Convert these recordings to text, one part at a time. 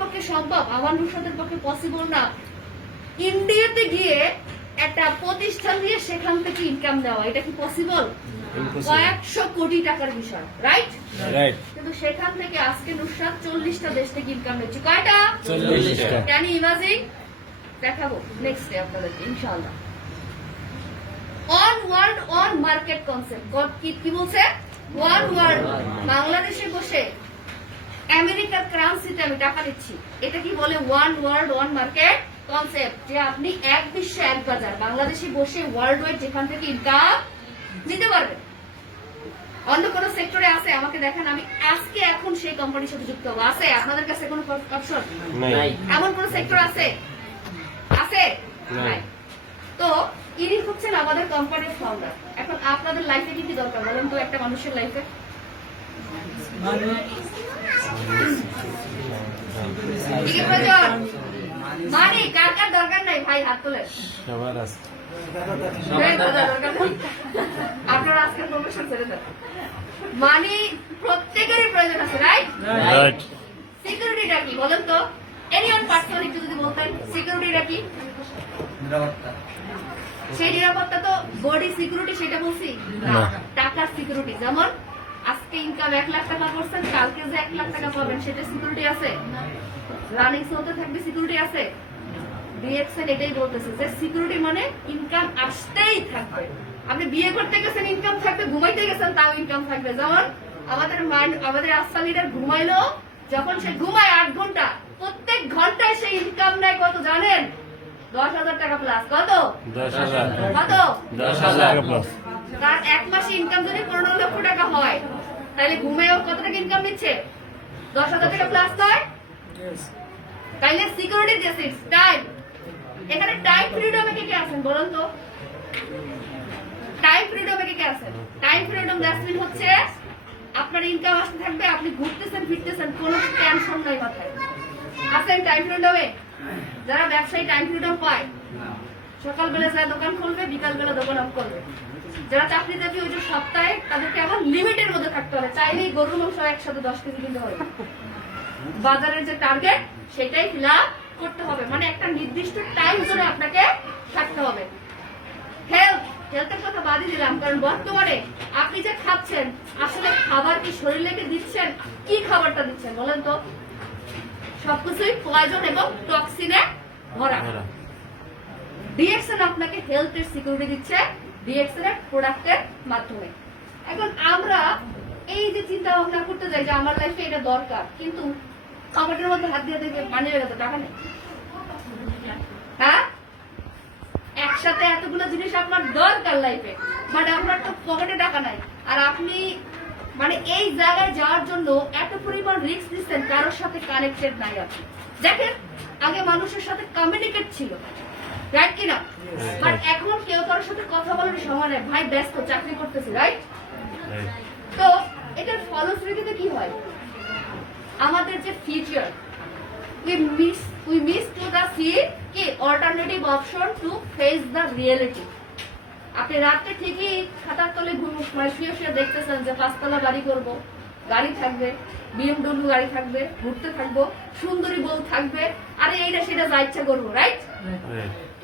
পক্ষে সম্ভব, আমার নুসরাতের পক্ষে পসিবল না ইন্ডিয়াতে গিয়ে একটা প্রতিষ্ঠান দিয়ে সেখান থেকে ইনকাম দেওয়া। এটা কি পসিবল? কয়েকশো কোটি টাকার বিষয়, রাইট? কিন্তু সেখান থেকে আজকে নুসরাত 40টা দেশ থেকে ইনকাম নিচ্ছে। কয়টা? 40টা। Can you imagine? দেখাবো নেক্সট ডে আপনাদেরকে ইনশাআল্লাহ। One world one market concept. কি বলছে? One world. বাংলাদেশে বসে আমেরিকার কারেন্সিতে আমি টাকা দিচ্ছি, এটা কি বলে? One world one market concept. যে আপনি এক বিশ্ব এক বাজার, বাংলাদেশে বসে ওয়ার্ল্ড ওয়াইড যেখান থেকে ইনকাম দিতে পারবেন। অন্য কোন সেক্টরে আছে? আমাকে দেখেন, আমি আজকে এখন সেই কোম্পানির সাথে যুক্ত হবো। আছে আপনাদের কাছে কোনো অপশন? এমন কোন সেক্টর আছে? আছে? নাই। তো ইনি হচ্ছেন আমাদের কোম্পানির ফাউন্ডার। এখন আপনাদের লাইফে কি কি দরকার বলেন তো? একটা মানুষের লাইফে কি কি প্রয়োজন? মানি। কার কার দরকার নাই ভাই? হাত তোলেন। সবার আছে। আপনারা আজকের প্রফেশন ছেড়ে দেন। মানি প্রত্যেকেরই প্রয়োজন আছে, রাইট? সিকিউরিটিটা কি বলেন তো? এনিওয়ান পার্সন একটু যদি বলতেন সিকিউরিটিটা কি? সেই নিরাপত্তা তো বডি সিকিউরিটি, সেটা বলছি না। টাকার সিকিউরিটি, যেমন আজকে ইনকাম 1 লাখ টাকা করছেন, কালকে যে 1 লাখ টাকা পাবেন সেটা সিকিউরিটি আছে? রানিং চলতে থাকবে, সিকিউরিটি আছে? ডিএক্সএন এটাই বলতেছে যে সিকিউরিটি মানে ইনকাম আসতেই থাকবে। আপনি বিয়ে করতে গেছেন ইনকাম থাকবে, ঘুমাইতে গেছেন তাও ইনকাম থাকবে। যেমন আমাদের আস্থা লিডার ঘুমাইলো, যখন সে ঘুমায় 8 ঘন্টা, প্রত্যেক ঘন্টায় সে ইনকাম নেয় কত জানেন? 10,000 টাকা প্লাস। কত? 10,000। কত? 10,000 টাকা প্লাস। তার এক মাসে ইনকাম যদি 15 লক্ষ টাকা হয়, তাহলে ঘুমেও কত টাকা ইনকাম নিচ্ছে? 10,000 টাকা প্লাস নয়? তাইলে সিকিউরিটি দিয়েছে টাইম। এখানে টাইম ফ্রিডমে কে কে আছেন বলুন তো? টাইম ফ্রিডমে কে কে আছেন? টাইম ফ্রিডম দ্যাটস হচ্ছে আপনার ইনকাম আসতে থাকবে, আপনি ঘুরতেছেন ফিরতেছেন, কোনো টেনশন নাই মাথায়। আছেন টাইম ফ্রিডমে? যারা ব্যবসায়ী টাইম ফ্রিডম পায়, সকালবেলা যায় দোকান খুলবে, বিকালবেলা দোকান অফ করবে। যারা চাকরি যাবে ওই যে সপ্তাহে, তাদেরকে আবার লিমিটের মধ্যে থাকতে হবে। চাইলেই গরুর মাংস একসাথে 10 কেজি কিনতে হবে। বাজারের যে টার্গেট সেটাই ফিল আপ করতে হবে, মানে একটা নির্দিষ্ট টাইম জোনে আপনাকে থাকতে হবে। হেলথের কথা বাদই দিলাম, কারণ বর্তমানে আপনি যে খাচ্ছেন, আসলে খাবার কি শরীরে দিচ্ছেন? কি খাবারটা দিচ্ছেন বলেন তো? সবকিছুই পয়জন এবং টক্সিনে ভরা। ডিএক্সএন আপনাকে হেলথের সিকিউরিটি দিচ্ছে ডিএক্সএন এর প্রোডাক্টের মাধ্যমে। এখন আমরা এই যে চিন্তা ভাবনা করতে যাই যে আমার লাইফে এটা দরকার, কিন্তু পকেটের মধ্যে হাত দিয়ে দেখে মানে বেরোতে টাকা নেই। হ্যাঁ, একসাথে এতগুলো জিনিস আপনার দরকার লাইফে, বাট আপনার তো পকেটে টাকা নাই। আর আপনি মানে এই জায়গায় যাওয়ার জন্য এত পরিমাণ রিস্ক দিচ্ছেন, কারোর সাথে কানেক্টেড নাই আপনি। দেখেন, আগে মানুষের সাথে কমিউনিকেট ছিল, রাইট কিনা? বাট এখন কেউ কারোর সাথে কথা বলার সময় নেই, ভাই ব্যস্ত, চাকরি করতেছে, রাইট? তো এটার ফলশ্রুতিতে কি হয়? আমাদের যে future, we miss to the see কি alternative option to face the reality. আপনি রাতে ঠিকই খাতার তলে শুয়ে দেখতেছেন যে 5 তলা বাড়ি করব, গাড়ি থাকবে, বিএমডব্লিউ গাড়ি থাকবে, ঘুরতে থাকবো, সুন্দরী বউ থাকবে, আরে এইটা সেটা যা ইচ্ছা করবো, রাইট?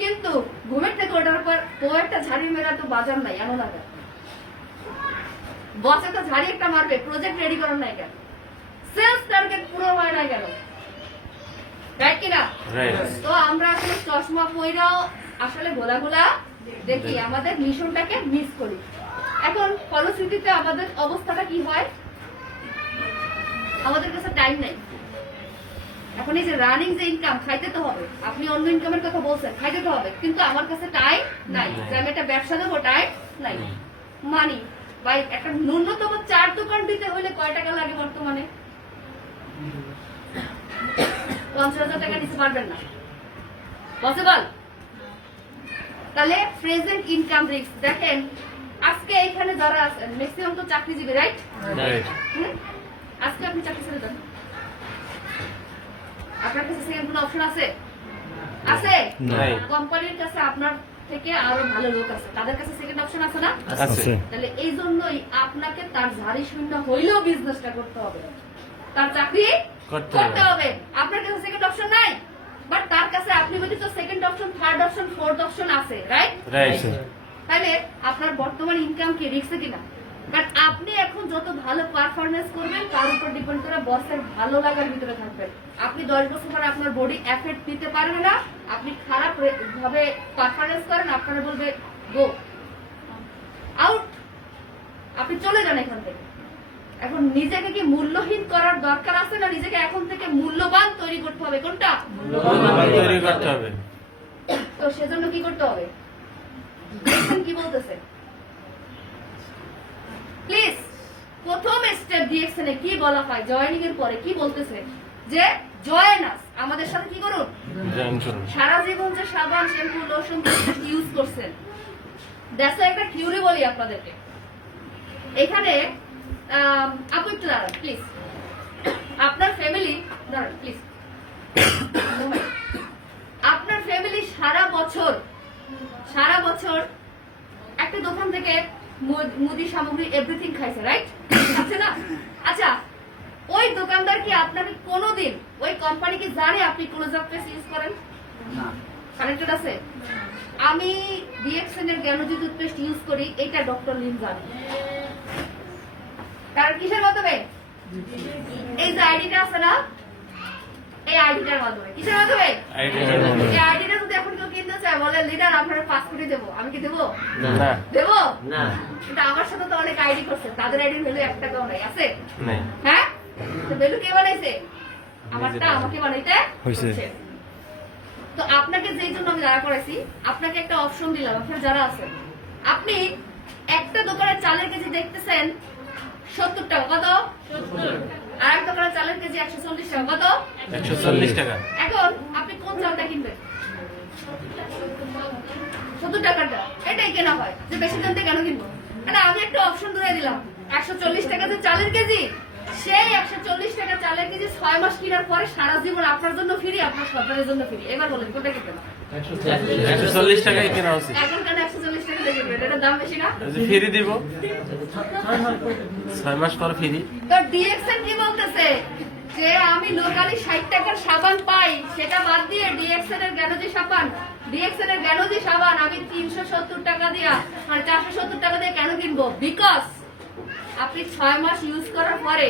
কিন্তু ঘুমের থেকে ওঠার পর ও একটা ঝাড়ি মেরা তো বাজার নাই, এমন লাগে বসে তো ঝাড়ি একটা মারবে, প্রজেক্ট রেডি করার নাই কেন? সেলস টার্গেট পুরো হয় না কেন? রাইট কিনা? তো আমরা আসলে চশমা পইরাও আসলে গোলা দেখি, আমাদের মিশনটাকে মিস করি। এখন ফলশ্রুতিতে আমাদের অবস্থাটা কি হয়? আমাদের কাছে টাইম নাই। এখন এই যে রানিং যে ইনকাম, খাইতে তো হবে। আপনি অন্য ইনকামের কথা বলছেন, খাইতে তো হবে, কিন্তু আমার কাছে টাইম নাই যে আমি একটা ব্যবসা দেবো, টাইম নাই। মানি ভাই, একটা ন্যূনতম 4 দোকান দিতে হলে কয় টাকা লাগে বর্তমানে? 50,000 টাকা নিতে পারবেন না, পসিবল? তাহলে প্রেজেন্ট ইনকাম রিস্ক দেখেন। আজকে এখানে যারা আছেন ম্যাক্সিমাম তো চাকরিজীবী, রাইট? আজকে আপনি চাকরি ছেড়ে দেন, আপনার কাছে সেকেন্ড কোনো অপশন আছে? আছে? কোম্পানির কাছে আপনার থেকে আরো ভালো লোক আছে, তাদের কাছে সেকেন্ড অপশন আছে না? আছে। তাহলে এই জন্যই আপনাকে তার ঝাড়ি শূন্য হইলেও বিজনেসটা করতে হবে, তার চাকরি করতে হবে। আপনার কাছে অপশন নাই, বাট তার কাছে আপনি ব্যতীত second option, third option, fourth option আছে, রাইট? রাইট তাহলে আপনার বর্তমান ইনকাম কি রিস্কে কিনা? কারণ আপনি এখন যত ভালো পারফরমেন্স করবেন তার উপর ডিপেন্ড করে বসের ভালো লাগার ভিতরে থাকবেন। আপনি 10 বছর পরে আপনার বডি এফেক্ট দিতে পারবে না, আপনি খারাপ ভাবে পারফরমেন্স করেন, আপনারা বলবে গো আউট, আপনি চলে যান এখান থেকে। এখন নিজেকে কি মূল্যহীন করার দরকার আছে না নিজেকে এখন থেকে মূল্যবান তৈরি করতে হবে? কোনটা তৈরি করতে হবে। তো সেজন্য কি করতে হবে? দেখুন কি বলতেছে প্লিজ। প্রথম স্টেপ ডিএক্সএন এ কি বলা হয়? জয়েনিং এর পরে কি বলতেছে? যে জয়েন আস, আমাদের সাথে কি করুন? জয়েন করুন। সারা জীবন যে সাবান, শ্যাম্পু, লোশন ইউজ করছেন, দ্যাটস একটা থিওরি বলি আপনাদেরকে। এখানে আপু একটু দাঁড়ান প্লিজ। আপনার ফ্যামিলি দাঁড়ান প্লিজ। আপনার ফ্যামিলি সারা বছর একটা দোকান থেকে মুদি সামগ্রী এভরিথিং খাইছে, রাইট? আছে না? আচ্ছা, ওই দোকানদার কি আপনাকে কোনোদিন ওই কোম্পানি কি জানে আপনি কোন টুথপেস্ট ইউজ করেন? না। কানেক্টেড আছে? আমি ডিএক্সএন এর জ্ঞানজি টুথপেস্ট ইউজ করি, এটা ডক্টর লিন জানে। কারণ কিসের মাধ্যমে? এই যে আইডিটা আছে না, এই আইডিটার মাধ্যমে। কিসের মাধ্যমে? এই আইডিটা যদি এখন কেউ কিনতে চায়, বলে লিডার আপনার 5 কোটি দেবো, আমি কি দেবো? না। দেবো না। কিন্তু আমার সাথে তো অনেক আইডি করছে, তাদের আইডির ভ্যালু 1 টাকাও নাই, আছে? নাই। হ্যাঁ, তো ভ্যালু কে বানাইছে? আমারটা আমাকে বানাইতে হইছে। তো আপনাকে যেই জন্য আমি দাঁড়া করাইছি, আপনাকে একটা অপশন দিলাম। আপনার যারা আছেন, আপনি একটা দোকানের চালের কেজি দেখতেছেন 70 টাকা, কত? 70। আর এক দোকানের চালের কেজি 140 টাকা, কত? 140 টাকা। এখন আপনি কোন চালটা কিনবেন? 70 টাকাটা। এটাই কেনা হয় যে বেশি দামতে কেন কিনবো? মানে আমি একটা অপশন ধরে দিলাম, 140 টাকা যে চালের কেজি, সেই 140 টাকা চালের কেজি 6 মাস কেনার পরে সারা জীবন আপনার জন্য ফ্রি, আপনার সন্তানের জন্য ফ্রি। এবার বলেন কোনটা কিনবেন? 140 টাকায় কেনা উচিত। এখন কেন 140 টাকা দিয়ে কিনবেন? এটার দাম বেশি না? ফ্রি দিব 6 মাস পর ফ্রি। তো ডিএক্সএন কি বলতেছে? যে আমি লোকালি 60 টাকার সাবান পাই, সেটা বাদ দিয়ে ডিএক্সএন এর জ্ঞানজি সাবান আমি 370 টাকা দিয়া আর 470 টাকা দিয়ে কেন কিনবো? বিকজ আপনি 6 মাস ইউজ করার পরে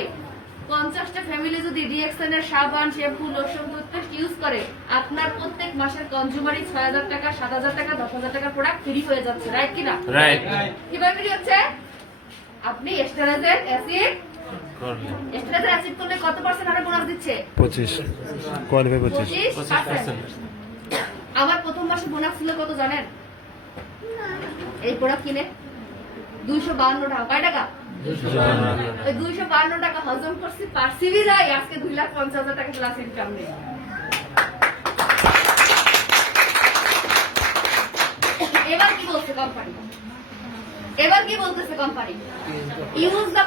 50টা ফ্যামিলি যদি ডিএক্সএন এর সাবান, শ্যাম্পু, লোশন, টুথপেস্ট ইউজ করে, আপনার প্রত্যেক মাসের কনজিউমারই 6000 টাকা, 7000 টাকা, 10000 টাকা প্রোডাক্ট ফ্রি হয়ে যাচ্ছে, রাইট কিনা? রাইট। কিভাবে ফ্রি হচ্ছে? আপনি এস্টারাজের অ্যাসিড করলে কত পার্সেন্ট হারে বোনাস দিচ্ছে? 25 কোয়ালিফাই 25। 25%। আমার প্রথম মাসে বোনাস ছিল কত জানেন? এই প্রোডাক্ট কিনে 252 টাকা। কয় টাকা? 252। ওই 252 টাকা হজম করছি, পারসিভি যাই আজকে 2,50,000 টাকা প্লাস ইনকাম নেই। এবার কি বলছে company? Use the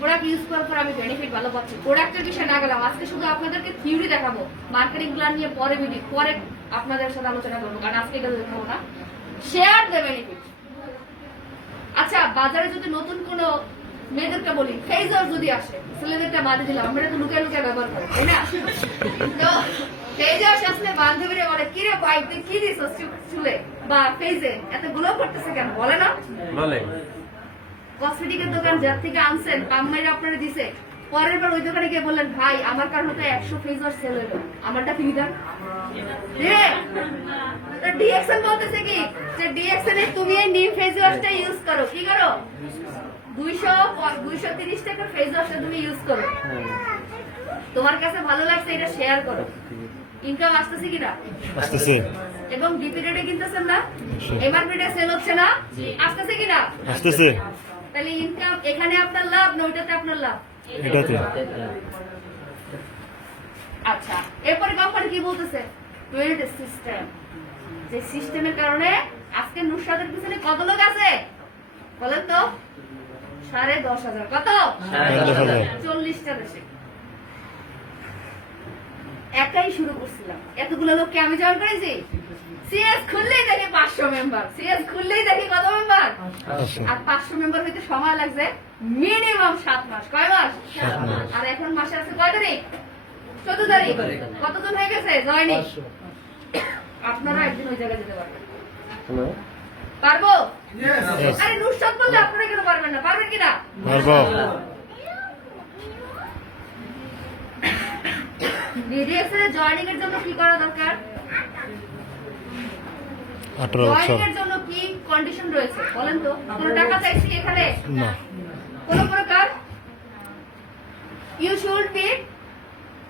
product use করার পর আমি বেনিফিট ভালো পাচ্ছি। প্রোডাক্টের বিষয়ে না গেলাম, আজকে শুধু আপনাদেরকে থিওরি দেখাবো, মার্কেটিং প্ল্যান নিয়ে পরে আপনাদের সাথে আলোচনা করবো, কারণ আজকে এটা দেখাবো না। Share the benefit. আচ্ছা, বাজারে যদি নতুন কোনো মেয়েদেরকে বলি ফেস ওয়াশ যদি আসে, ছেলেদেরটা বাদে দিলাম, আমরা তো লুকিয়ে লুকিয়ে ব্যবহার করি, তাই না? তো ফেস ওয়াশ আসলে বান্ধবীরা বলে, কিরে ভাই তুই কি দিস চুলে বা ফেসে এত গ্লো করতেছে কেন? বলে না? বলে। কসমেটিকের দোকান যার থেকে আনছেন, পাম্মাইরা আপনারা দিছে, পরের বার ওই দোকানে গিয়ে বললেন ভাই আমার কারণে তো 100 ফেস ওয়াশ সেল হলো, আমারটা ফ্রি দেন। ডিএক্সএন বলতেছে কি যে ডিএক্সএন এ তুমি এই নিম ফেস ওয়াশটা ইউজ করো, কি করো? 230 টাকার ফেস ওয়াশটা তুমি ইউজ করো, তোমার কাছে ভালো লাগছে, এটা শেয়ার করো। ইনকাম আসতেছে কিনা? আসতেছে। এবং ডিপি রেটে কিনতেছেন না, এমআরপি রেটে সেল হচ্ছে না, আসতেছে কিনা? আসতেছে। তাহলে ইনকাম এখানে আপনার লাভ না ওইটাতে আপনার লাভ? এটাতে। আচ্ছা, এরপরে কোম্পানি কি বলতেছে? Build system. যে সিস্টেমের কারণে আজকে নুসরাতের পিছনে কত লোক আছে বলেন তো? 10,500। কত? 10,500। 40টা দেশে একাই শুরু করছিলাম, এতগুলো লোককে আমি জয়েন করেছি। সিএস খুললেই দেখি 500 মেম্বার, সিএস খুললেই দেখি কত মেম্বার? আর 500 মেম্বার হইতে সময় লাগছে মিনিমাম 7 মাস। কয় মাস? 7 মাস। আর এখন মাসে আছে কয় তারিখ? 14 তারিখ কতজন হয়ে গেছে জয়েনিং? আপনারা একদিন ওই জায়গায় যেতে পারবেন। পারবো? আরে নুসরাত বললে আপনারা কেন পারবেন না? পারবেন কিনা? পারবো। ডিডিএক্সএল এর জয়েনিং এর জন্য কি করা দরকার? 18 বছর। জয়েনিং এর জন্য কি কন্ডিশন রয়েছে বলেন তো? কোনো টাকা চাইছি এখানে? না। কোন প্রকার? You should be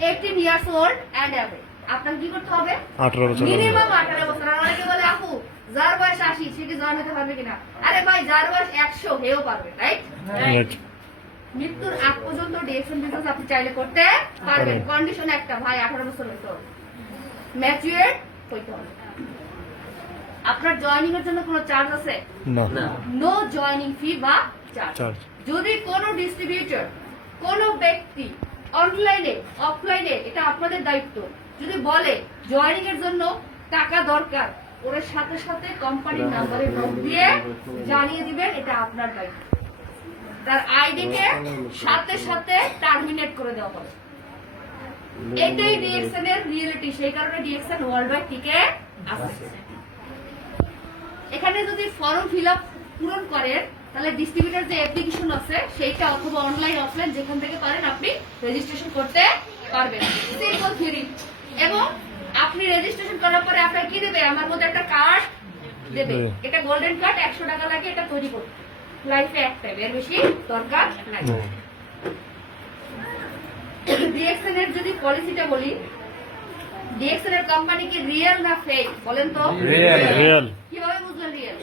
18 years old and above. আপনাকে কি করতে হবে? 18 বছর। মিনিমাম 18 বছর। আর অনেকে বলে আপু যার বয়স 80 সে কি জয়েন হতে পারবে কিনা? আরে ভাই যার বয়স 100 হেও পারবে, রাইট? রাইট। মৃত্যুর আগ পর্যন্ত ডিএক্সএল বিজনেস আপনি চাইলে করতে পারবেন। পারবেন। কন্ডিশন একটা, ভাই 18 বছর হইতে হবে, ম্যাচিউর হইতে হবে। আপনার জয়েনিং এর জন্য কোনো চার্জ আছে? না। নো জয়েনিং ফি বা চার্জ। চার্জ। যদি কোনো ডিস্ট্রিবিউটর, কোনো ব্যক্তি অনলাইনে অফলাইনে, এটা আপনাদের দায়িত্ব, যদি বলে জয়েনিং এর জন্য টাকা দরকার, ওর সাথে সাথে কোম্পানির নাম্বারে নোট দিয়ে জানিয়ে দিবেন, এটা আপনার দায়িত্ব। তার আইডি কে সাথে সাথে টার্মিনেট করে দেওয়া হবে। এটাই ডিএক্সএল এর রিয়েলিটি। সেই কারণে ডিএক্সএল ওয়ার্ল্ড ওয়াইড টিকে আছে। এখানে যদি ফর্ম ফিল আপ পূরণ করেন তাহলে ডিস্ট্রিবিউটর যে অ্যাপ্লিকেশন আছে সেইটা অথবা অনলাইন অফলাইন যেখান থেকে পারেন আপনি রেজিস্ট্রেশন করতে পারবেন। Simple theory. এবং আপনি রেজিস্ট্রেশন করার পরে আপনাকে কি দেবে? আমার মধ্যে একটা কার্ড দেবে। এটা গোল্ডেন কার্ড, 100 টাকা লাগে এটা তৈরি করতে। লাইফে একটা, এর বেশি দরকার নাই। ডিএক্সএল এর যদি পলিসিটা বলি, ডিএক্সএল এর কোম্পানি কি রিয়েল না ফেক বলেন তো? রিয়েল। কিভাবে বুঝলেন real?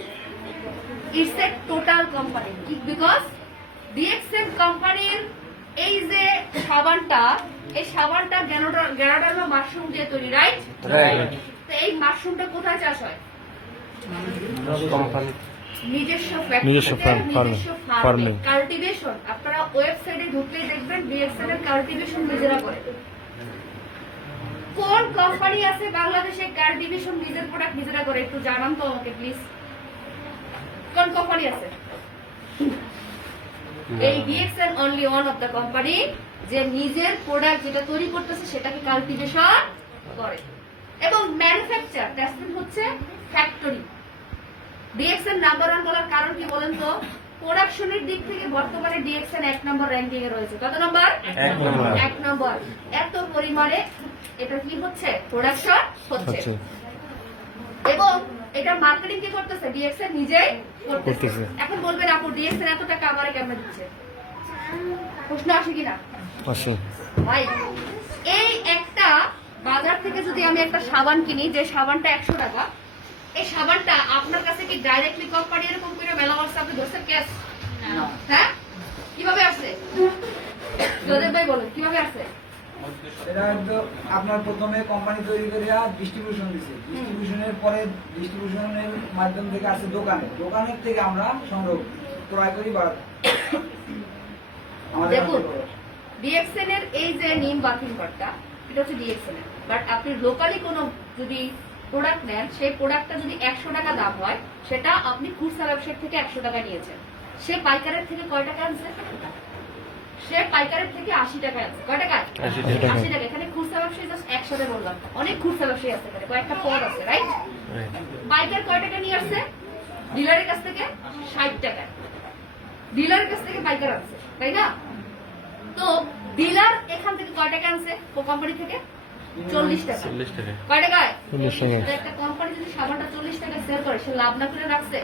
It's a total company. Because DXL কোম্পানির এই যে সাবানটা, এই সাবানটা গ্যানাডার্মা মাশরুম দিয়ে তৈরি, রাইট? তো এই মাশরুমটা কোথায় চাষ হয়? নিজস্ব নিজস্ব ফ্যাক্টরিতে, ফার্মে, নিজস্ব ফার্মে। ফার্মিং। কাল্টিভেশন আপনারা ওয়েবসাইটে ঢুকলেই দেখবেন ডিএক্সএল এর কাল্টিভেশন নিজেরা করে। কোন কোম্পানি আছে বাংলাদেশে কাল্টিভেশন নিজের প্রোডাক্ট নিজেরা করে? একটু জানান তো আমাকে প্লিজ। কোন কোম্পানি আছে? এই DXL only one of the company যে নিজের প্রোডাক্ট যেটা তৈরি করতেছে সেটাকে কাল্টিভেশন করে এবং ম্যানুফ্যাকচার টেস্টিং হচ্ছে ফ্যাক্টরি। ডিএক্সএল নাম্বার 1 বলার কারণ কি বলেন তো? প্রোডাকশনের দিক থেকে বর্তমানে ডিএক্সএল 1 নম্বর র‍্যাঙ্কিং এ রয়েছে। কত নম্বর? 1 নম্বর। এত পরিমাণে এটা কি হচ্ছে? প্রোডাকশন হচ্ছে। এবং এটা মার্কেটিং কি করতেছে? ডিএক্সএল নিজেই করতেছে। এখন বলবেন আপু ডিএক্সএল এত টাকা আমারে কেমনে দিচ্ছে? প্রশ্ন আসে কিনা? আসে। ভাই এই একটা বাজার থেকে যদি আমি একটা সাবান কিনি, যে সাবানটা 100 টাকা, এই সাবানটা আপনার কাছে কি ডাইরেক্টলি কোম্পানি এরকম করে মেলা মার্কস আপনি ধরছেন ক্যাশ? হ্যাঁ, কিভাবে আসছে? যোদেব ভাই বলেন কিভাবে আসছে? এটা তো আপনার প্রথমে কোম্পানি তৈরি করে ডিস্ট্রিবিউশন দিছে, ডিস্ট্রিবিউশনের পরে ডিস্ট্রিবিউশনের মাধ্যম থেকে আসে দোকানে, দোকানের থেকে আমরা সংগ্রহ ক্রয় করি বা দেখুন ডিএক্সএল এর এই যে নিম বাথিং কার্ডটা, এটা হচ্ছে ডিএক্সএল এর। বাট আপনি লোকালি কোনো যদি প্রোডাক্ট নেন, সেই প্রোডাক্টটা যদি 100 টাকা দাম হয়, সেটা আপনি খুচরা ব্যবসায়ীর থেকে 100 টাকা নিয়েছেন। সে পাইকারের থেকে কয় টাকা আনছে? সে পাইকারের থেকে 80 টাকা আছে। কয় টাকা? 80 টাকা। এখানে খুচরা ব্যবসায়ী জাস্ট একসাথে বললাম, অনেক খুচরা ব্যবসায়ী আছে এখানে, কয়েকটা পদ আছে, রাইট? পাইকার কয় টাকা নিয়ে আসছে? ডিলারের কাছ থেকে 60 টাকা। ডিলারের কাছ থেকে পাইকার আনছে, তাই না? তো ডিলার এখান থেকে কয় টাকা আনছে? কোম্পানি থেকে 40 টাকা। কয় টাকায়? 40 টাকা। তো একটা কোম্পানি যদি সাবানটা 40 টাকা সেল করে, সে লাভ না করে রাখছে?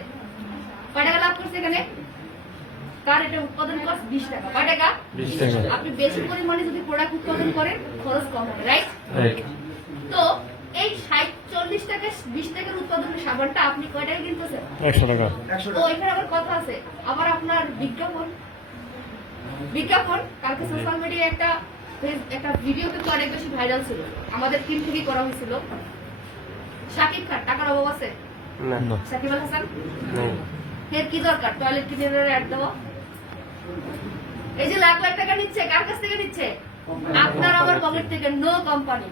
কয় টাকা লাভ করছে এখানে? তার এটা উৎপাদন কস্ট 20 টাকা। কয় টাকা? 20 টাকা। আপনি বেশি পরিমাণে যদি প্রোডাক্ট উৎপাদন করেন, খরচ কম হবে, রাইট? তো এই 40 টাকা 20 টাকার উৎপাদনের সাবানটা আপনি কয় টাকা কিনতেছেন? 100 টাকা। 100 তো টাকা। এখানে আবার কথা আছে, আবার আপনার বিজ্ঞাপন। কালকে সোশ্যাল মিডিয়ায় একটা ভিডিও কিন্তু অনেক বেশি ভাইরাল ছিল, আমাদের টিম থেকে করা হয়েছিল। শাকিব খান টাকার অভাব আছে? না। সাকিব আল হাসান এর কি দরকার টয়লেট ক্লিনারের অ্যাড দেওয়া? এই যে লাখ লাখ টাকা নিচ্ছে, কার কাছ থেকে নিচ্ছে? আপনার আমার পকেট থেকে। No company.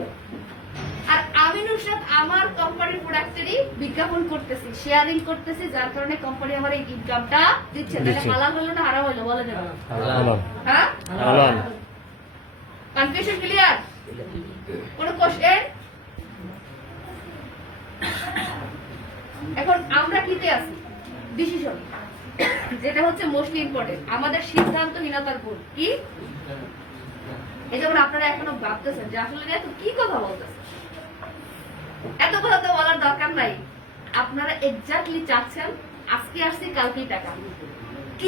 আর আমি নুসরাত আমার কোম্পানির প্রোডাক্টেরই বিজ্ঞাপন করতেছি, শেয়ারিং করতেছি, যার কারণে কোম্পানি আমার এই ইনকামটা দিচ্ছে। তাহলে হালাল হলো না হারাম হলো বলেন? হালাল। হ্যাঁ, হালাল। Confusion clear? কোনো কোশ্চেন? এখন আমরা কিতে আছি? ডিসিশন, যেটা হচ্ছে মোস্টলি ইম্পর্টেন্ট। আমাদের সিদ্ধান্তহীনতার ভুল কি? এই যেমন আপনারা এখনো ভাবতেছেন যে আসলে এত কি কথা বলতেছে, এত কথা তো বলার দরকার নাই। আপনারা এক্স্যাক্টলি চাচ্ছেন আজকে আসছি কালকেই টাকা।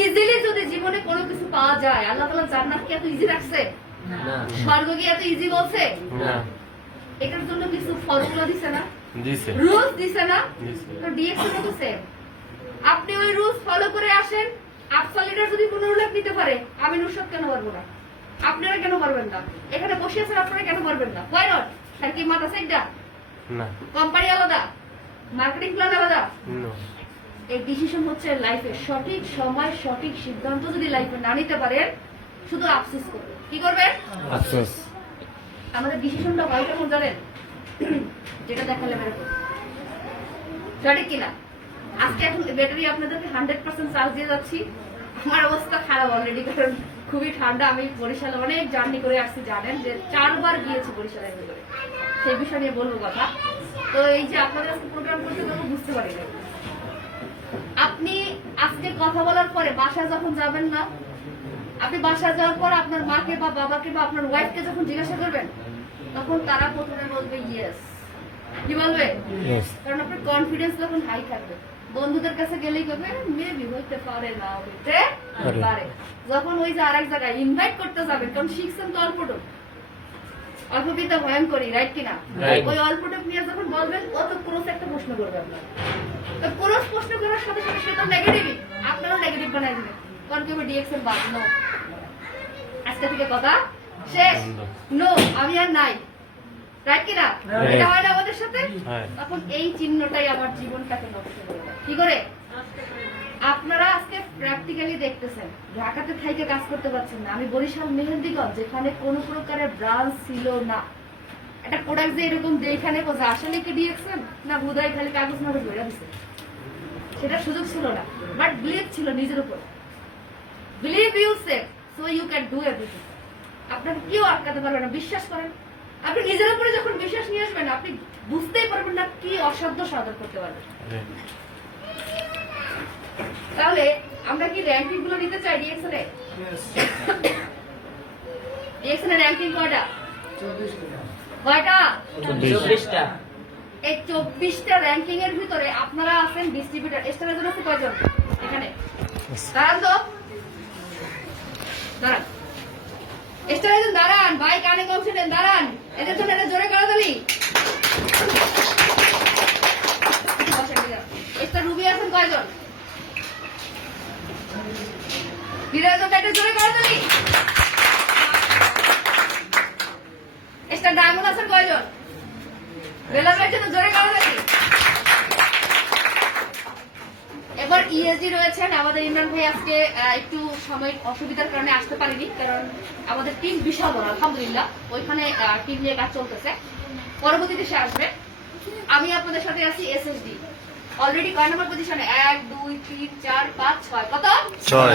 ইজিলি যদি জীবনে কোনো কিছু পাওয়া যায়, আল্লাহ তাআলা জান্নাত কি এত ইজি রাখছে? স্বর্গ কি এত ইজি বলছে? এটার জন্য কিছু ফর্মুলা দিছে না, রুলস দিছে না? তো ডিএক্সের মতো সেম। আপনি ওই রুলস ফলো করে আসেন। আফসাল লিডার যদি 15 লাখ নিতে পারে, আমি নুসরাত কেন পারবো না? আপনারা কেন পারবেন না? এখানে বসে আছেন, আপনারা কেন পারবেন না? Why not? স্যার কি মাথা সাইডটা? কোম্পানি আলাদা, মার্কেটিং প্ল্যান আলাদা। এই ডিসিশন হচ্ছে লাইফে সঠিক সময় সঠিক সিদ্ধান্ত যদি লাইফে না নিতে পারেন, শুধু আফসোস করবেন। কি করবেন? আফসোস। আমাদের ডিসিশনটা হয় কেমন জানেন? যেটা দেখালে বের করুন, সঠিক কিনা? আজকে এখন ব্যাটারি আপনাদেরকে 100% চার্জ দিয়ে যাচ্ছি। আমার অবস্থা খারাপ অলরেডি, কারণ খুবই ঠান্ডা। আমি বরিশালে অনেক জার্নি করে আসছি, জানেন যে 4 বার গিয়েছি বরিশালের ভিতরে। সেই বিষয় নিয়ে বলবো কথা। তো এই যে আপনাদের আজকে প্রোগ্রাম করতে আমি বুঝতে পারি না। আপনি আজকে কথা বলার পরে বাসায় যখন যাবেন না, আপনি বাসায় যাওয়ার পর আপনার মাকে বা বাবাকে বা আপনার ওয়াইফকে যখন জিজ্ঞাসা করবেন, তখন তারা প্রথমে বলবে ইয়েস। কি বলবে? কারণ আপনার কনফিডেন্স তখন হাই থাকবে। বন্ধুদের কাছে গেলেই করবে মেবি হইতে পারে, না হইতে পারে। যখন ওই যে আরেক জায়গায় ইনভাইট করতে যাবেন, কারণ শিখছেন তো অল্পটুক, অল্পবিদ্যা ভয়ঙ্করী, রাইট কিনা? ওই অল্পটুক নিয়ে যখন বলবেন, ও তো ক্রস একটা প্রশ্ন করবে আপনার। তো ক্রস প্রশ্ন করার সাথে সাথে সে তো নেগেটিভই, আপনারও নেগেটিভ বানাই দিবে। কারণ কেউ ডিএক্সএল বাদ নো, আজকে থেকে কথা শেষ, নো আমি আর নাই, রাইট কিনা? এটা হয় না আমাদের সাথে? তখন এই চিহ্নটাই আমার জীবনটাকে নষ্ট করে দেয়। কি করে? আপনারা আজকে প্র্যাকটিক্যালি দেখতেছেন, ঢাকাতে থাইকে কাজ করতে পারছেন না। আমি বরিশাল মেহেন্দিগঞ্জ, যেখানে কোন প্রকারের ব্রাঞ্চ ছিল না, একটা প্রোডাক্ট যে এরকম যেখানে বোঝা আসলে কি ডিএক্সএল না হুদাই খালি কাগজ মারে ধরে দিছে, সেটা সুযোগ ছিল না। বাট বিলিভ ছিল নিজের উপর। Believe yourself, so you can do everything. আপনাকে কেউ আটকাতে পারবে না, বিশ্বাস করেন। আপনি নিজের উপরে যখন বিশ্বাস নিয়ে আসবেন, আপনি বুঝতেই পারবেন না কি অসাধ্য সাধন করতে পারবেন। তাহলে আমরা কি র্যাঙ্কিং গুলো নিতে চাই ডিএক্সএল এ? ডিএক্সএল এর র্যাঙ্কিং কয়টা? 24টা। এই 24টা র্যাঙ্কিং এর ভিতরে আপনারা আছেন ডিস্ট্রিবিউটর। স্টারের জন্য আছে কয়জন এখানে? দাঁড়ান তো, দাঁড়ান। স্টারের জন্য দাঁড়ান ভাই, কানে কম শুনেন, দাঁড়ান। এদের জন্য এটা জোরে করে দিলি। স্টার রুবি আছেন কয়জন? বিরাজ এটা জোরে করে দিলি। স্টার ডায়মন্ড আছেন কয়জন? বেলা ভাইয়ের জন্য জোরে করে দিলি। এবার ইএসডি রয়েছেন আমাদের ইমরান ভাই। আজকে একটু সময় অসুবিধার কারণে আসতে পারিনি, কারণ আমাদের টিম বিশাল বড় আলহামদুলিল্লাহ, ওইখানে টিম নিয়ে কাজ চলতেছে। পরবর্তীতে সে আসবে। আমি আপনাদের সাথে আছি এসএসডি। অলরেডি কয় নম্বর পজিশনে? 1 2 3 4 5 6। কত? 6।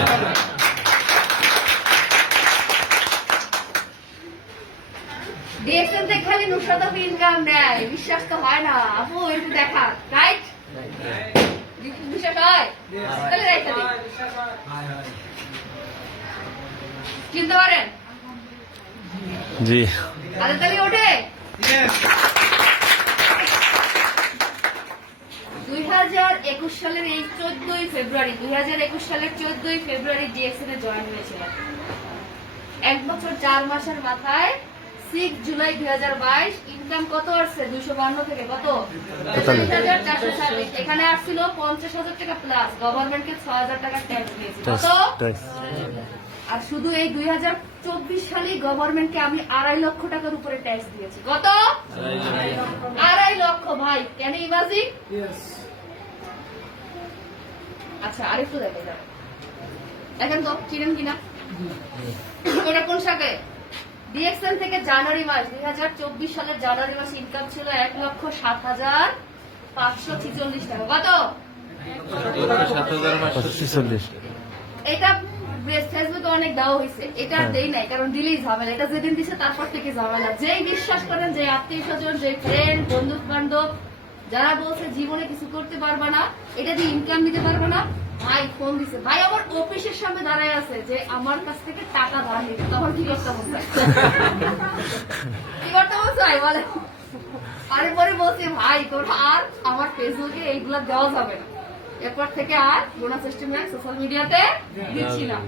ডিএক্সএল থেকে খালি নুসরাত ইনকাম নেয়, বিশ্বাস তো হয় না আপু, একটু দেখা, রাইট? বিশ্বাস হয়? তাহলে রাইট দিই। চিনতে পারেন? জি। আরে তাহলে ওঠে। 2021 সালের এই 14ই ফেব্রুয়ারি, 2021 সালের 14ই ফেব্রুয়ারি ডিএক্সএল এ জয়েন হয়েছিলেন। 1 বছর 4 মাসের মাথায় 6 জুলাই 2022 ইনকাম কত আসছে? 252 থেকে কত? 43,440। এখানে আসছিল 50,000 টাকা প্লাস, গভর্নমেন্টকে 6,000 টাকা ট্যাক্স দিয়েছিল। কত? আর শুধু এই 2024 সালে গভর্নমেন্টকে আমি 2.5 লক্ষ টাকার উপরে ট্যাক্স দিয়েছি। কত? 2.5 লক্ষ ভাই, কেন ইমাজিন? আচ্ছা আরেকটু দেখো, দেখেন তো চিনেন কিনা ওটা কোন শাখায়? ডিএক্সএল থেকে জানুয়ারি মাস 2024 সালের জানুয়ারি মাস ইনকাম ছিল 1,07,546 টাকা। কত? 7,546। এটা ফেসবুকে অনেক দেওয়া হয়েছে, এটা আর হ্যাঁ। দেই নাই কারণ দিলেই ঝামেলা। এটা যেদিন দিছে তারপর থেকে ঝামেলা। যেই বিশ্বাস করেন, যে আত্মীয় স্বজন, যে ফ্রেন্ড, বন্ধু বান্ধব যারা বলছে জীবনে কিছু করতে পারবা না, এটা দিয়ে ইনকাম নিতে পারবে না, ভাই ফোন দিছে, ভাই আমার অফিসের সামনে দাঁড়ায় আছে যে আমার কাছ থেকে টাকা ধার নিতে। তখন কি করতে বলছে, কি করতে বলছে বলে। আরে পরে বলছি ভাই তোরা আর আমার ফেসবুকে এইগুলা দেওয়া যাবে না, এরপর থেকে আর বোনাস সিস্টেমে সোশ্যাল মিডিয়াতে দিচ্ছি না।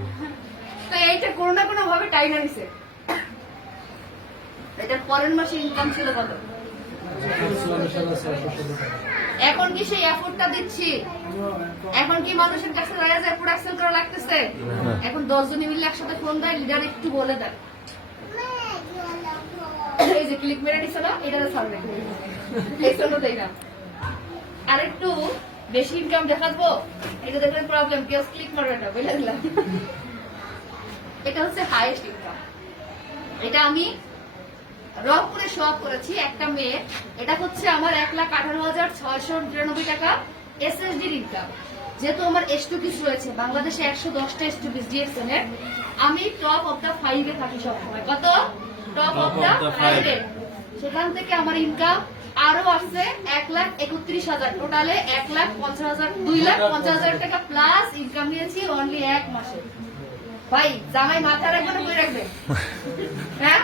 তো এইটা কোনো না কোনো ভাবে টাইম নিছে। এটার পরের মাসে ইনকাম ছিল কত, এখন কি সেই এফোর্টটা দিচ্ছি? এখন কি মানুষের কাছে এফোর্ট করা লাগতেছে? এখন 10 জনে মিলে একসাথে ফোন দেয়, লিডার একটু বলে দেয়, এই যে ক্লিক মেরে দিছে না, এটা ছাড়বে এই জন্য দেই না। আর একটু বেশি ইনকাম দেখাবো, এটা দেখলে প্রবলেম, কেউ ক্লিক মারবে না, বলে দিলাম। এটা হচ্ছে হাইয়েস্ট ইনকাম। এটা আমি রংপুরে শো অফ করেছি একটা মেয়ে। এটা হচ্ছে আমার 1,18,693 টাকা এসএসডির ইনকাম। যেহেতু আমার এসটুপিস রয়েছে, বাংলাদেশে 110টা এসটুপিস ডিএসএন এর, আমি টপ অফ দ্য 5 এ থাকি সবসময়। কত? টপ অফ দ্য 5 এ। সেখান থেকে আমার ইনকাম আরো আসছে 1,31,000, টোটালে 1,50,000, 2,50,000 টাকা প্লাস ইনকাম নিয়েছি অনলি 1 মাসে। ভাই জামাই মাথা রাখবে না, বই রাখবে? হ্যাঁ,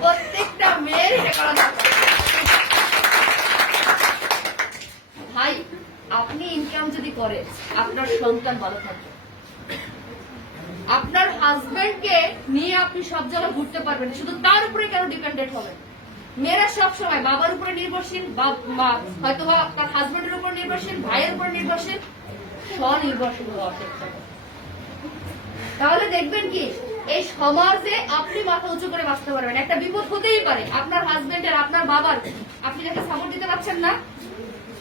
প্রত্যেকটা মেয়ের এটা করা দরকার। ভাই আপনি ইনকাম যদি করে, আপনার সন্তান ভালো থাকবে, আপনার হাজবেন্ডকে নিয়ে আপনি সব জায়গায় ঘুরতে পারবেন, শুধু তার উপরে কেন ডিপেন্ডেন্ট হবেন? মেয়েরা সব সময় বাবার উপরে নির্ভরশীল, হয়তো বা তার হাজবেন্ডের উপর নির্ভরশীল, ভাইয়ের উপর নির্ভরশীল, স্বনির্ভরশীল হওয়া শিখতে হবে। তাহলে দেখবেন কি এই সমাজে আপনি মাথা উঁচু করে বাঁচতে পারবেন। একটা বিপদ হতেই পারে আপনার হাজবেন্ডের, আপনার বাবার, আপনি যাকে সাপোর্ট দিতে পারছেন না।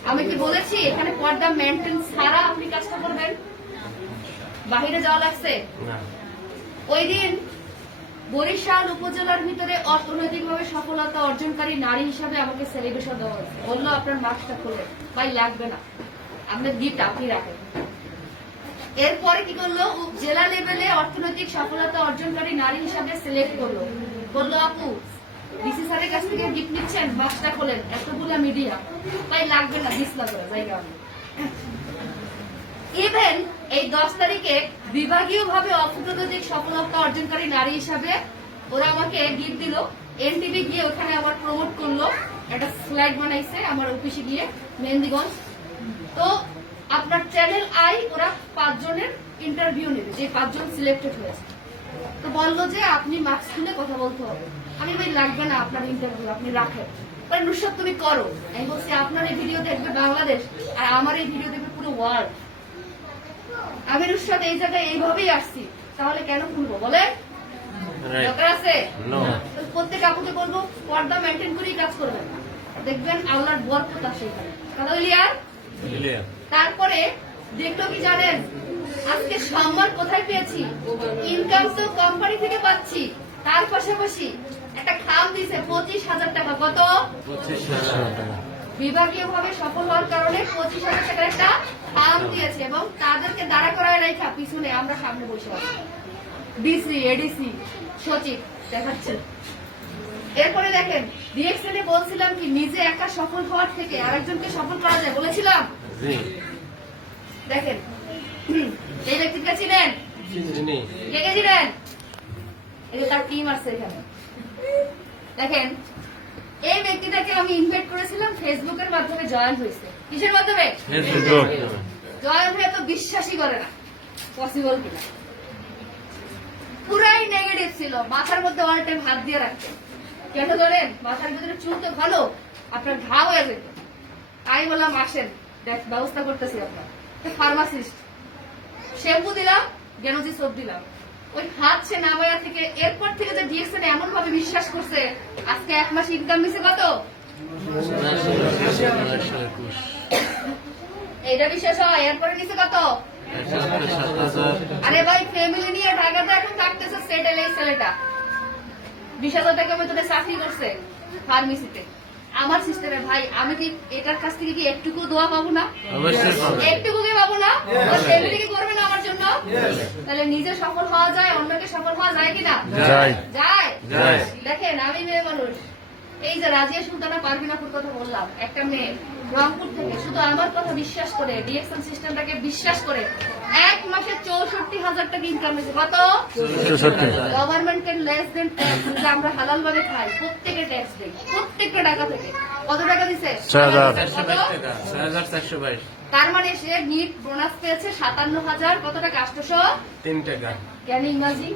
আমি কি বলেছি এখানে পর্দা মেনটেন ছাড়া আপনি কাজটা করবেন? বাহিরে যাওয়া লাগছে? ওই দিন বরিশাল উপজেলার ভিতরে অর্থনৈতিকভাবে সফলতা অর্জনকারী নারী হিসাবে আমাকে সেলিব্রেশন দেওয়া হয়েছে। বললো আপনার মাস্কটা খুলে, ভাই লাগবে না, আপনার গিফট আপনি রাখেন। এরপরে কি করলো, জেলা লেভেলে অর্থনৈতিক সফলতা অর্জনকারী নারী হিসাবে সিলেক্ট করলো। বললো আপু ডিসি স্যারের কাছ থেকে গিফট নিচ্ছেন, বাক্সটা খোলেন, এতগুলা মিডিয়া, ভাই লাগবে না, ডিসলা করে জায়গা। ইভেন এই 10 তারিখে বিভাগীয় ভাবে অর্থনৈতিক সফলতা অর্জনকারী নারী হিসাবে ওরা আমাকে গিফট দিল। এনটিভি গিয়ে ওখানে আবার প্রমোট করলো, একটা স্লাইড বানাইছে আমার অফিসে গিয়ে মেহেন্দিগঞ্জ। তো আপনার চ্যানেল আই ওরা 5 জনের ইন্টারভিউ নেবে, যে 5 জন সিলেক্টেড হয়েছে। তো বললো যে আপনি মাস্ক খুলে কথা বলতে হবে। আমি ভাই লাগবে না আপনার ইন্টারভিউ, আপনি রাখেন। ভাই নুসরাত তুমি করো। আমি বলছি আপনার এই ভিডিও দেখবে বাংলাদেশ, আর আমার এই ভিডিও দেখবে পুরো ওয়ার্ল্ড। আমি নুসরাত এই জায়গায় এইভাবেই আসছি, তাহলে কেন খুলবো বলে দরকার আছে? প্রত্যেক আপুকে বলবো পর্দা মেনটেন করেই কাজ করবেন, দেখবেন আল্লাহর বরকত আসে এখানে। কথা বলি আর তারপরে দেখলো কি জানেন, আজকে সম্মান কোথায় পেয়েছি? ইনকাম তো কোম্পানি থেকে পাচ্ছি, তার পাশাপাশি একটা খাম দিছে 25,000 টাকা। কত? 25,000 টাকা। বিভাগীয় ভাবে সফল হওয়ার কারণে 25,000 টাকার একটা খাম দিয়েছে, এবং তাদেরকে দাঁড়া করায় রেখা পিছনে আমরা সামনে বসে আছি, ডিসি, এডিসি, সচিব দেখাচ্ছে। এরপরে দেখেন ডিএক্সএন এ বলছিলাম কি নিজে একা সফল হওয়ার থেকে আরেকজনকে সফল করা যায়, বলেছিলাম। দেখেন এই ব্যক্তিটা চিনেন? কে কে চিনেন? এই যে তার টিম আছে এখানে। দেখেন এই ব্যক্তিটাকে আমি ইনভাইট করেছিলাম ফেসবুকের মাধ্যমে, জয়েন হয়েছে। কিসের মাধ্যমে? জয়েন হয়ে তো বিশ্বাসই করে না পসিবল কিনা। পুরাই নেগেটিভ ছিল, মাথার মধ্যে অল টাইম হাত দিয়ে রাখতেন। কেন ধরেন? মাথার ভিতরে চুল তো ভালো, আপনার ঘা হয়ে যেত। আমি বললাম আসেন, দেখ ব্যবস্থা করতেছি। আপনার ফার্মাসিস্ট, শ্যাম্পু দিলাম, গেনোজি সোপ দিলাম, ওই হাত সে নামায়া থেকে। এরপর থেকে যে ডিএক্সএন এমন ভাবে বিশ্বাস করছে, আজকে 1 মাস ইনকাম নিছে কত? এইটা বিশ্বাস হয়। এরপরে নিছে কত? আরে ভাই ফ্যামিলি নিয়ে ঢাকাতে এখন থাকতেছে, সেটেল এই ছেলেটা 20,000 টাকা বেতনে চাকরি করছে ফার্মেসিতে। আমার সিস্টেমে ভাই আমি কি এটার কাছ থেকে কি একটুকু দোয়া পাবো না? অবশ্যই পাবেন। একটুকু কি পাবো না? ফ্যামিলি কি করবে না আমার জন্য? তাহলে নিজে সফল হওয়া যায়, অন্যকে সফল হওয়া যায় কিনা? যায়। যায়। যায়। দেখেন আমি মেয়ে মানুষ, এই যে রাজিয়া সুলতানা পারভিনাপুর কথা বললাম, একটা মেয়ে রংপুর থেকে শুধু আমার কথা বিশ্বাস করে, ডিএক্সএন সিস্টেমটাকে বিশ্বাস করে 1 মাসে 64,000 টাকা ইনকাম হয়েছে। কত? 64,000 গভর্নমেন্টের লেস দেন ট্যাক্স, যে আমরা হালাল ভাবে খাই, প্রত্যেকে ট্যাক্স দেয়, প্রত্যেকটা টাকা থেকে। কত টাকা দিছে? 6,000 কত? 6,422 তার মানে সে নিট বোনাস পেয়েছে 57,000 কত টাকা? 800 3 টাকা। Can you imagine?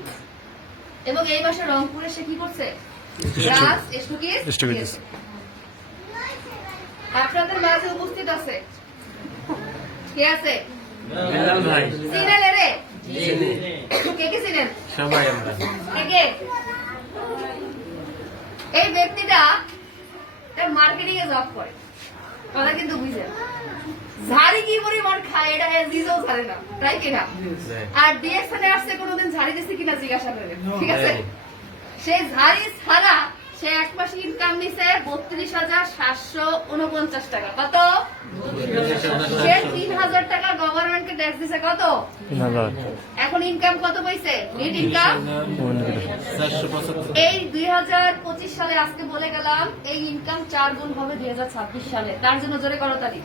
এবং এই মাসে রংপুরে সে কি করছে? রাস স্টুকিস দিয়েছে। আপনাদের মাঝে উপস্থিত আছে কে আছে? বিলাল ভাই। চিনেন রে? চিনি। কে কে চিনেন? সবাই আমরা। কে কে? এই ব্যক্তিটা মার্কেটিং এ জব করে, কথা কিন্তু বুঝেন। ঝাড়ি কি পরিমাণ খায় এটা নিজেও জানে না, তাই কিনা? আর ডিএক্সএন আসছে কোনোদিন ঝাড়ি দিচ্ছে কিনা জিজ্ঞাসা করেন, ঠিক আছে? সেই ঝাড়ি ছাড়া সে 1 মাসে ইনকাম নিছে 32,749 টাকা। কত? সে 3,000 টাকা গভর্নমেন্টকে ট্যাক্স দিছে। কত? 3,000 এখন ইনকাম কত পাইছে? নেট ইনকাম 475 এই 2025 সালে আজকে বলে গেলাম এই ইনকাম 4 গুণ হবে 2026 সালে। তার জন্য জোরে করতালি।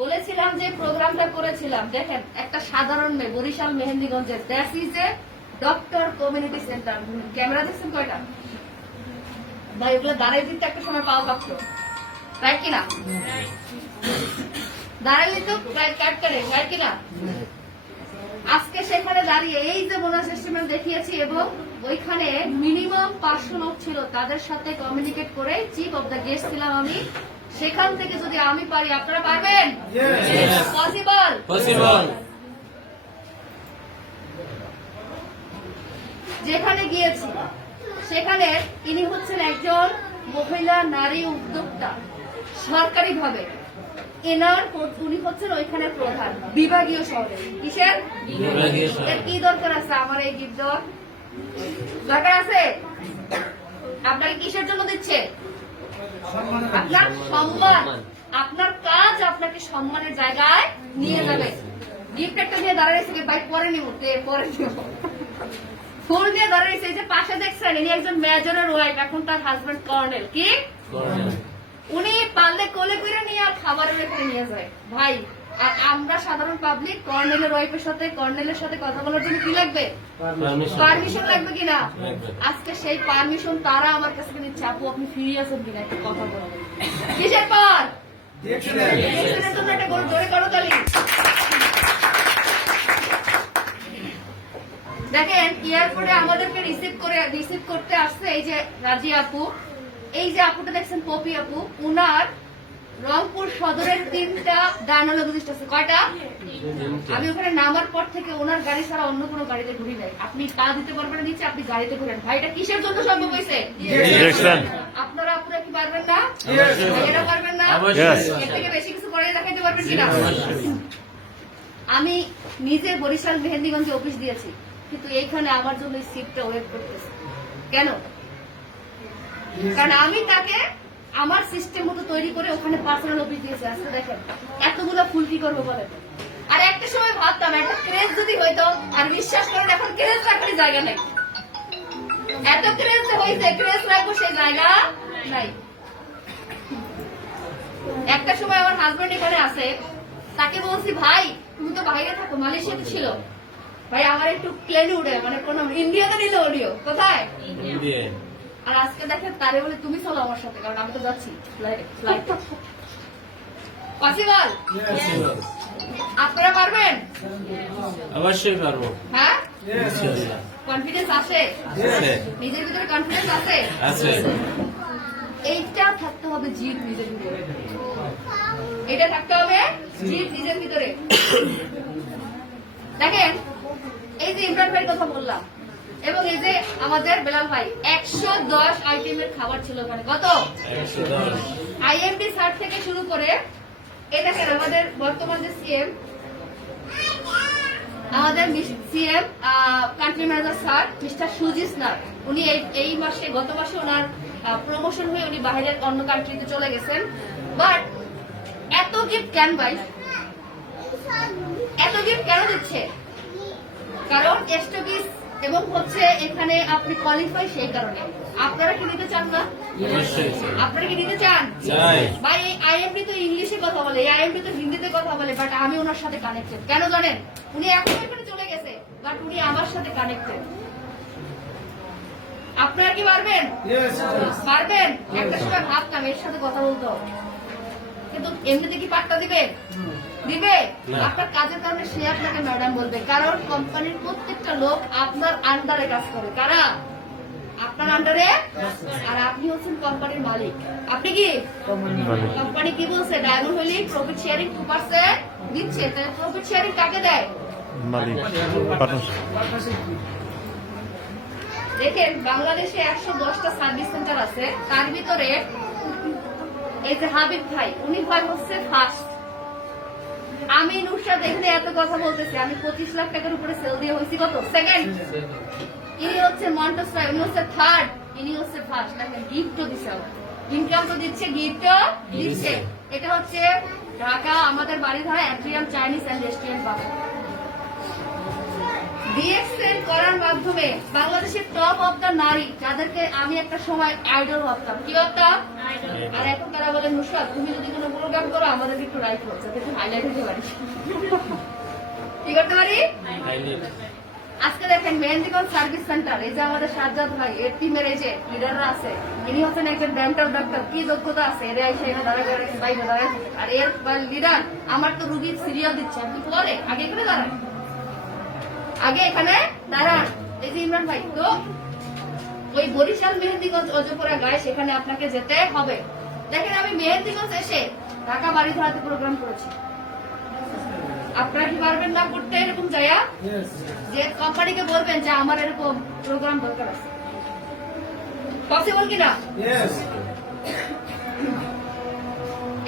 বলেছিলাম যে প্রোগ্রামটা করেছিলাম, দেখেন একটা সাধারণ মেয়ে বরিশাল মেহেন্দিগঞ্জের, that is a doctor community centre. Camera দেখছেন কয়টা ভাই? ওগুলো দাঁড়াই দিতে একটা সময় পাওয়া কাঁপত, রাইট কিনা? দাঁড়াইলে তো কাট করে, রাইট কিনা? আজকে সেখানে দাঁড়িয়ে এই যে বোনাস এস্টিমেট দেখিয়েছি এবং ওইখানে মিনিমাম 500 লোক ছিল, তাদের সাথে কমিউনিকেট করে চিফ অফ দ্য গেস্ট ছিলাম আমি। সেখান থেকে যদি আমি পারি, আপনারা পারবেন? পসিবল। যেখানে গিয়েছি সেখানে ইনি হচ্ছেন একজন মহিলা নারী উদ্যোক্তা, সরকারি ভাবে উনি হচ্ছেন ওইখানে প্রধান বিভাগীয় শহরে। কিসের? এর কি দরকার আছে আমার এই গিফট দেওয়ার? দরকার আছে? আপনাকে কিসের জন্য দিচ্ছে? আপনার সম্মান, আপনার কাজ আপনাকে সম্মানের জায়গায় নিয়ে যাবে। গিফট একটা দিয়ে দাঁড়াইছে, ভাই পরে নিব, পরে নিব, ফুল দিয়ে দাঁড়াইছে। এই যে পাশে দেখছেন, ইনি একজন মেজরের ওয়াইফ, এখন তার হাজবেন্ড কর্নেল। কি? উনি পারলে কোলে করে নিয়ে আর খাবারের এখানে নিয়ে যায়। ভাই আর আমরা সাধারণ পাবলিক কর্নেলের ওয়াইফের সাথে, কর্নেলের সাথে কথা বলার জন্য কি লাগবে? পারমিশন লাগবে কিনা? আজকে সেই পারমিশন তারা আমার কাছে নিচ্ছে। আপু আপনি ফ্রি আছেন কিনা একটু কথা বলবেন? কিসের পর? ডিএক্সএনের জন্য একটা জোরে করতালি। দেখেন এয়ারপোর্টে আমাদেরকে রিসিভ করতে আসছে এই যে রাজি আপু, এই যে আপুটা দেখছেন পপি আপু, উনার রংপুর সদরের 3টা ডায়নালো বুঝিস্ট আছে। কয়টা? আমি ওখানে নামার পর থেকে ওনার গাড়ি ছাড়া অন্য কোনো গাড়িতে ঘুরি নাই। আপনি তা দিতে পারবেন না নিচে, আপনি গাড়িতে ঘুরেন। ভাই এটা কিসের জন্য সম্ভব হয়েছে? আপনারা আপুরা কি পারবেন না? এরা পারবেন না? এর থেকে বেশি কিছু করে দেখাইতে পারবেন কিনা? আমি নিজে বরিশাল মেহেন্দিগঞ্জে অফিস দিয়েছি, কিন্তু এইখানে আমার জন্য সিটটা ওয়েট করতেছে। কেন? কারণ আমি তাকে আমার সিস্টেম মতো তৈরি করে ওখানে পার্সোনাল অফিস দিয়েছি। আজকে দেখেন এতগুলো ফুল কি করবো বলেন? আর একটা সময় ভাবতাম একটা ক্রেজ যদি হইতো, আর বিশ্বাস করেন এখন ক্রেজ রাখার জায়গা নেই। এত ক্রেজ হয়েছে, ক্রেজ রাখবো সেই জায়গা নাই। একটা সময় আমার হাজবেন্ড এখানে আছে, তাকে বলছি ভাই তুমি তো বাইরে থাকো, মালয়েশিয়াতে ছিল, ভাই আমার একটু প্লেনে উঠে, মানে কোন ইন্ডিয়াতে নিলে ওডিও কোথায়? আর আজকে দেখেন তারে বলে তুমি চলো আমার সাথে, কারণ আমি তো যাচ্ছি ফ্লাইট। পসিবল? আপনারা পারবেন? অবশ্যই পারবো। হ্যাঁ, কনফিডেন্স আছে? নিজের ভিতরে কনফিডেন্স আছে? এইটা থাকতে হবে জিদ নিজের ভিতরে, এটা থাকতে হবে জিদ নিজের ভিতরে। দেখেন এই যে ইমরান ভাইয়ের কথা বললাম, এবং এই যে আমাদের বেলাল ভাই, 110 আইটেমের খাবার ছিল ওখানে। কত? 110। আইএমডি স্যার থেকে শুরু করে এই দেখেন আমাদের বর্তমান যে সিএম আমাদের CM country manager sir mister Sujit Nath, উনি এই মাসে গত মাসে ওনার প্রমোশন হয়ে উনি বাইরের অন্য কান্ট্রিতে চলে গেছেন। বাট এত গিফট কেন ভাই, এত গিফট কেন দিচ্ছে? কারণ স্টকিস এবং হচ্ছে এখানে আপনি কোয়ালিফাই, সেই কারণে। আপনারা কি নিতে চান না? অবশ্যই স্যার। আপনারা কি নিতে চান? চাই। ভাই এই আইএমডি তো ইংলিশে কথা বলে, এই আইএমডি তো হিন্দিতে কথা বলে, বাট আমি ওনার সাথে কানেক্টেড। কেন জানেন? উনি এখন এখানে চলে গেছে, বাট উনি আমার সাথে কানেক্টেড। আপনারা কি পারবেন? পারবেন? একটা সময় ভাবতাম এর সাথে কথা বলতো, কিন্তু এমনিতে কি পাত্তা দিবে? দিবে? না। আপনার কাজের কারণে সে আপনাকে ম্যাডাম বলবে, কারণ কোম্পানির প্রত্যেকটা লোক আপনার আন্ডারে কাজ করে। কারা? আপনার আন্ডারে। আর আপনি হচ্ছেন কোম্পানির মালিক। আপনি কি কোম্পানি কি বলছে? ডায়মন্ড হলি প্রফিট শেয়ারিং 2% দিচ্ছে। তাহলে প্রফিট শেয়ারিং কাকে দেয়? মালিক দেখেন বাংলাদেশে 110টা সার্ভিস সেন্টার আছে, তার ভিতরে এই যে হাবিব ভাই, উনি ভাই হচ্ছে ফার্স্ট। আমি নুসরাত এখানে এত কথা বলতেছি, আমি 25 লাখ টাকার উপরে সেল দিয়ে হয়েছি কত? সেকেন্ড। ইনি হচ্ছে মন্টস ভাই, উনি হচ্ছে থার্ড, ইনি হচ্ছে ফার্স্ট। দেখেন গিফটও দিচ্ছে, ইনকাম তো দিচ্ছে, গিফটও দিচ্ছে। এটা হচ্ছে ঢাকা আমাদের Baridhara atrium Chinese and restaurant বাজার। ডিএক্সএল করার মাধ্যমে বাংলাদেশের টপ অফ দ্য নারী, যাদেরকে আমি একটা সময় আইডল ভাবতাম। কি ভাবতাম? আর এখন তারা বলে নুসরাত তুমি যদি কোনো প্রোগ্রাম করো আমাদেরকে একটু রাইট করছো, একটু হাইলাইট হতে পারি। কি করতে পারি? আজকে দেখেন মেহেন্দিগঞ্জ সার্ভিস সেন্টার, এই যে আমাদের সাজ্জাদ ভাই, এর টিমের এই যে লিডাররা আছে, ইনি হচ্ছেন একজন ডেন্টাল ডাক্তার। কি যোগ্যতা আছে? এরা এসে এখানে দাঁড়ায় বাইরে দাঁড়ায়। আর এর লিডার আমার তো রুগীর সিরিয়াল দিচ্ছে, আপনি পরে আগে এখানে দাঁড়ান, আগে এখানে দাঁড়ান। এই যে ইমরান ভাই, তো ওই বরিশাল মেহেন্দিগঞ্জ অজপুরা গায়ে সেখানে আপনাকে যেতে হবে। দেখেন আমি মেহেন্দিগঞ্জ এসে ঢাকা বাড়িধারাতে প্রোগ্রাম করেছি। আপনারা কি পারবেন না করতে এরকম যায়া? যে কোম্পানিকে বলবেন যে আমার এরকম প্রোগ্রাম দরকার আছে, পসিবল কিনা?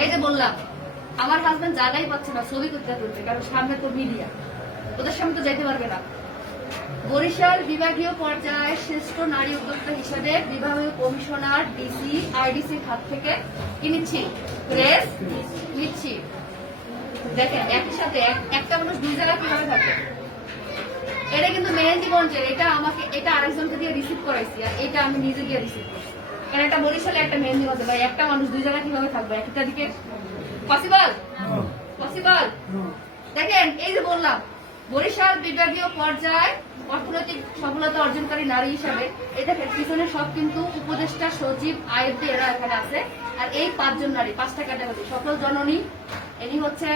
এই যে বললাম আমার হাজবেন্ড জায়গাই পাচ্ছে না ছবি করতে তুলতে, কারণ সামনে তো মিডিয়া, ওদের সামনে তো যাইতে পারবে না। বরিশাল বিভাগীয় পর্যায়ে শ্রেষ্ঠ নারী উদ্যোক্তা হিসেবে বিভাগীয় কমিশনার ডিসি আইডিসির হাত থেকে কি নিচ্ছি? প্রেস নিচ্ছি। দেখেন একই সাথে একটা মানুষ দুই জায়গায় কিভাবে থাকে। এটা কিন্তু মেহেন্দিগঞ্জের, এটা আমাকে, এটা আরেকজনকে দিয়ে রিসিভ করাইছি, আর এটা আমি নিজে গিয়ে রিসিভ করছি। কারণ একটা বরিশালে একটা মেহেন্দিগঞ্জে, ভাই একটা মানুষ দুই জায়গায় কিভাবে থাকবে? একটা দিকে পসিবল? পসিবল? দেখেন এই যে বললাম বরিশাল বিভাগীয় পর্যায়ে অর্থনৈতিক সফলতা অর্জনকারী নারী হিসাবে, এটা পিছনে সব কিন্তু উপদেষ্টা, সচিব, আইএফডি এরা এখানে আছে। আর এই 5 জন নারী, 5টা ক্যাটাগরি। সফল জননী, ইনি হচ্ছে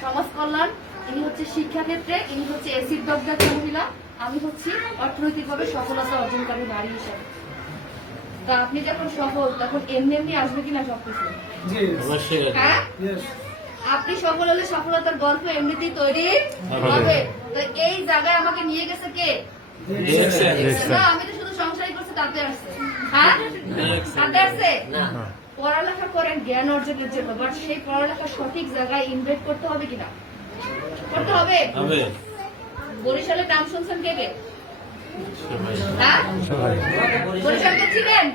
সমাজ কল্যাণ, ইনি হচ্ছে শিক্ষাক্ষেত্রে, ইনি হচ্ছে এসিড দগ্ধ মহিলা, আমি হচ্ছি অর্থনৈতিকভাবে সফলতা অর্জনকারী নারী হিসাবে। তা আপনি যখন সফল তখন এমনি এমনি আসবে কিনা সবকিছু? অবশ্যই। হ্যাঁ, আপনি সফল হলে সফলতার গল্প এমনিতেই তৈরি হবে। তো এই জায়গায় আমাকে নিয়ে গেছে কে? না, আমি তো শুধু সংসারই করছি, তাতে আসছে। হ্যাঁ, তাতে আসছে। পড়ালেখা করেন জ্ঞান অর্জনের জন্য, বাট সেই পড়ালেখা সঠিক জায়গায় ইনভেস্ট করতে হবে কিনা? করতে হবে। বরিশালের নাম শুনছেন কে কে? হ্যাঁ, বরিশালকে ছিলেন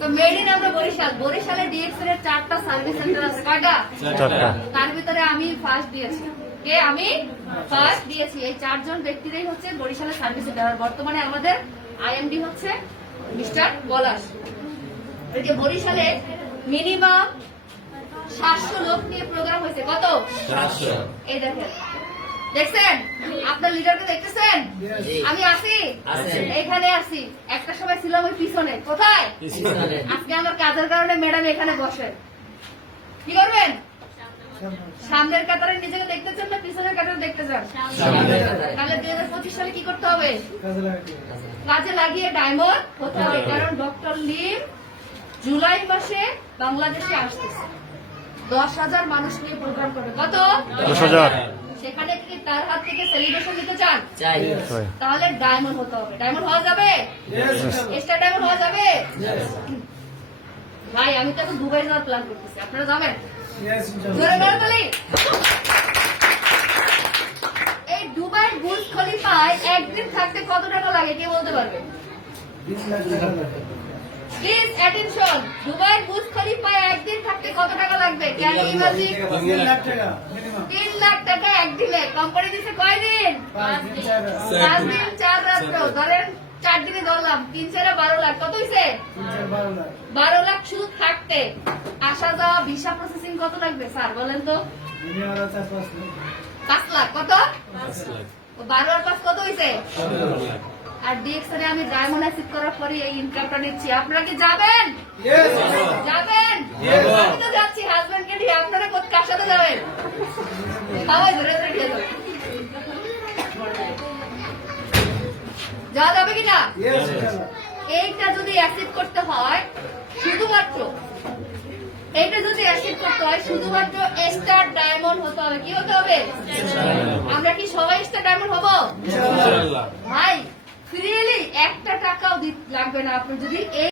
তো? মেড ইন আমরা বরিশাল। বরিশালে ডিএক্সএল এর 4টা সার্ভিস সেন্টার আছে। কয়টা? 4টা। তার ভিতরে আমি ফার্স্ট দিয়েছি। কে? আমি ফার্স্ট দিয়েছি। এই 4 জন ব্যক্তিরাই হচ্ছে বরিশালের সার্ভিস সেন্টার। বর্তমানে আমাদের আইএমডি হচ্ছে মিস্টার পলাশ। এই যে বরিশালে মিনিমাম 700 লোক নিয়ে প্রোগ্রাম হয়েছে। কত? 700। এই দেখেন, দেখছেন? আপনার লিডারকে দেখতেছেন? আমি আছি, এখানে আছি। একটা সময় ছিলাম ওই পিছনে। কোথায়? আজকে আমার কাজের কারণে ম্যাডাম এখানে বসেন। কি করবেন? সামনের কাতারে নিজেকে দেখতে চান না পিছনের কাতারে দেখতে চান? তাহলে 2025 সালে কি করতে হবে? কাজে লাগিয়ে ডায়মন্ড হতে হবে। কারণ ডক্টর লিম জুলাই মাসে বাংলাদেশে আসতেছে, 10,000 মানুষ নিয়ে প্রোগ্রাম করবে। কত? 10,000। সেখানে কি তার হাত থেকে সেলিব্রেশন নিতে চান? তাহলে ডায়মন্ড হতে হবে। ডায়মন্ড হওয়া যাবে? স্টার ডায়মন্ড হওয়া যাবে? ভাই আমি তো এখন দুবাই যাওয়ার প্ল্যান করতেছি, আপনারা যাবেন? জোরে বলো তালি। এই দুবাই বুর্জ খলিফায় একদিন থাকতে কত টাকা লাগে কে বলতে পারবে? 20 লাখ টাকা লাগে। প্লিজ অ্যাটেনশন, দুবাই বুর্জ খলিফায় একদিন থাকতে কত টাকা লাগবে? Can you imagine? 3 লাখ টাকা মিনিমাম। 3 লাখ টাকা একদিনে। কোম্পানি দিচ্ছে কয়দিন? 5 দিন 4 রাত। 5 দিন 4 রাত্র। ধরেন 4 দিনে ধরলাম 3 4 12 লাখ। কত হইছে? 3 4 12 লাখ। 12 লাখ শুধু থাকতে। আসা যাওয়া ভিসা প্রসেসিং কত লাগবে স্যার বলেন তো? মিনিমাম 4 5 লাখ। 5 লাখ। কত? 12 আর 5 কত হইছে? 17 লাখ। আর ডিএক্সএ আমি ডায়মন্ড অ্যাচিভ করার পরে এই ইনকামটা নিচ্ছি। আপনারা কি যাবেন? Yes. যাবেন? Yes. আমি তো যাচ্ছি হাজবেন্ডকে নিয়ে। আপনারা কার সাথে যাবেন? সবাই ধরে ধরে নিয়ে যাবেন। যাওয়া যাবে কিনা? Yes, ইনশাআল্লাহ। এইটা যদি অ্যাচিভ করতে হয় শুধুমাত্র শুধুমাত্র স্টার ডায়মন্ড হতে হবে। কি হতে হবে? আমরা কি সবাই স্টার ডায়মন্ড হবো? ইনশাআল্লাহ। ভাই ফ্রিলি একটা টাকাও লাগবে না। আপনি যদি এই